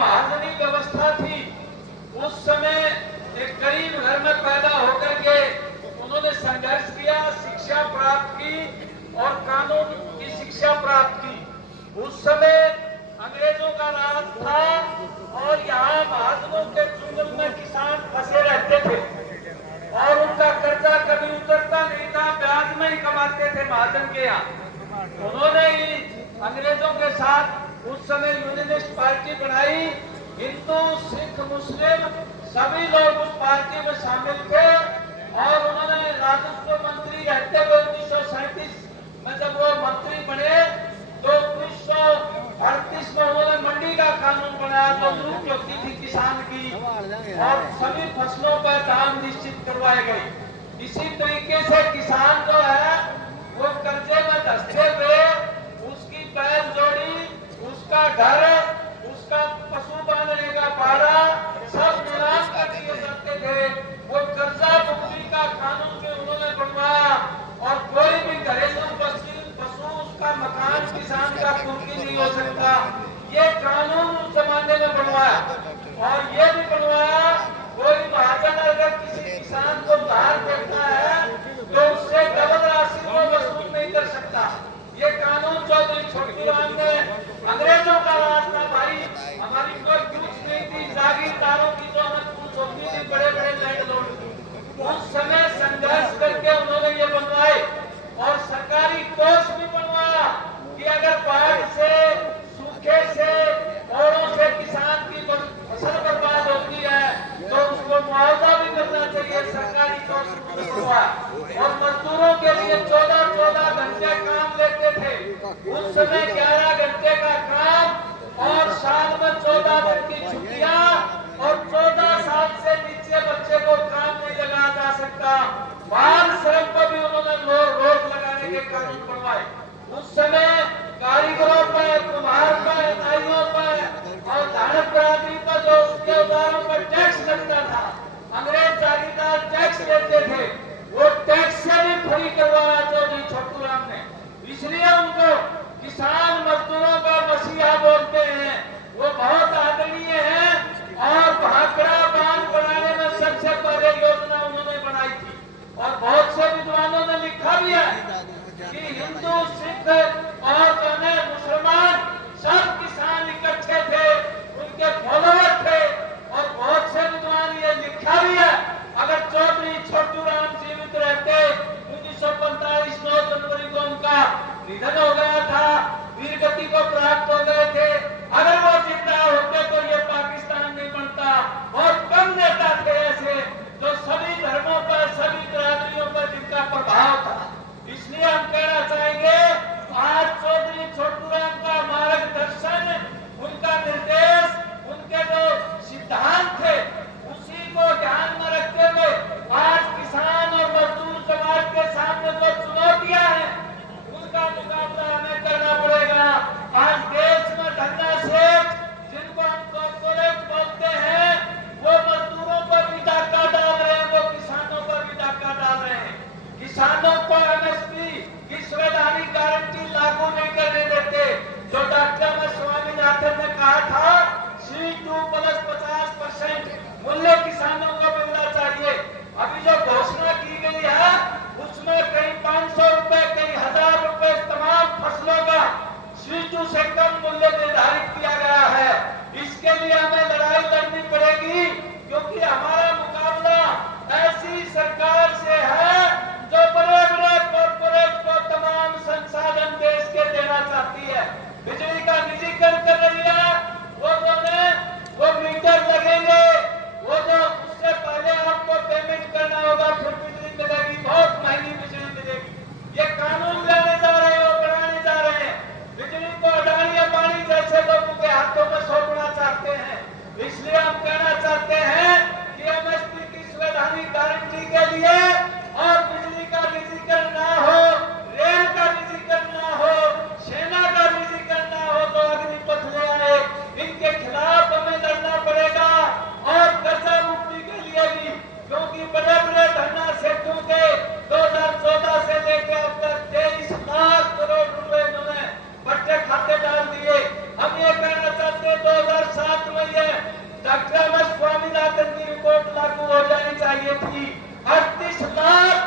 महाजनी व्यवस्था थी, उस समय एक गरीब घर में पैदा होकर के उन्होंने संघर्ष किया, शिक्षा प्राप्त की और कानून की शिक्षा प्राप्त की। उस समय अंग्रेजों का राज था और यहाँ महाजनों के चुंगल में किसान फंसे रहते थे और उनका कर्जा कभी उतरता नहीं था, ब्याज में ही कमाते थे महाजन के यहाँ। उन्होंने ही अंग्रेजों के साथ उस समय यूनियनिस्ट पार्टी बनाई। हिंदू, सिख, मुस्लिम सभी लोग उस पार्टी में शामिल थे और उन्होंने राजस्व मंत्री रहते हुए 1937 में जब वो मंत्री बने तो 1938 में उन्होंने मंडी का कानून बनाया तो लूट होती थी किसान की और सभी फसलों पर दाम निश्चित करवाए गए। इसी तरीके से किसान जो है वो कर्जे में धंसते हुए उसकी बैल जोड़ी, उसका घर, उसका पशु बांधने का बाड़ा सब नीलाम कर दिए जाते थे। वो कर्जा मुक्ति का कानून भी उन्होंने बनवाया और कोई भी घरेलू पशु उसका मकान किसान का कुर्की नहीं हो सकता, ये कानून उस जमाने में बनवाया। और ये भी बनवाया कोई महाजन अगर किसी किसान को बाहर देखता है तो उससे डबल राशि को वसूल नहीं कर सकता। ये कानून चौधरी छोटूराम ने, अंग्रेजों का राज था भाई, हमारी कोई पूछ नहीं थी, जागीरदारों की जो हमें पूछ होती थी, बड़े बड़े लैंडलॉर्ड की, उस समय संघर्ष करके उन्होंने ये बनवाए और सरकारी कोष भी बनवाया कि अगर बाढ़ से, सूखे से, ओलों से किसान की फसल बर्बाद होती है तो उसको मुआवजा भी करना चाहिए, सरकारी कोष बनवाया। और मजदूरों के लिए 14-14 घंटे काम लेते थे, उस समय 11 घंटे का काम और साल में 14 दिन की छुट्टियां और 14 साल से नीचे बच्चे को काम नहीं लगाया जा सकता। बाल श्रम पर भी उन्होंने रोक लगाने के कानून बनवाए। उस समय कारीगरों पर, कुम्हार पर, नाइयों पर और धानक बरादरी पर जो उसके औजारों पर टैक्स लगता था, अंग्रेज जागीरदार टैक्स लेते थे, वो टैक्स से भी फ्री करवाया चौधरी छोटूराम ने। इसलिए उनको किसान मजदूरों का मसीहा बोलते हैं। वो बहुत आदरणीय है और भाखड़ा बांध बनाने में सबसे पहले योजना उन्होंने बनाई थी और बहुत से विद्वानों ने लिखा भी है कि हिंदू, सिख और मुसलमान सब किसान इकट्ठे थे, उनके फॉलोवर थे और बहुत से डॉक्टर एम एस स्वामीनाथन की रिपोर्ट लागू हो जानी चाहिए थी। 38 लाख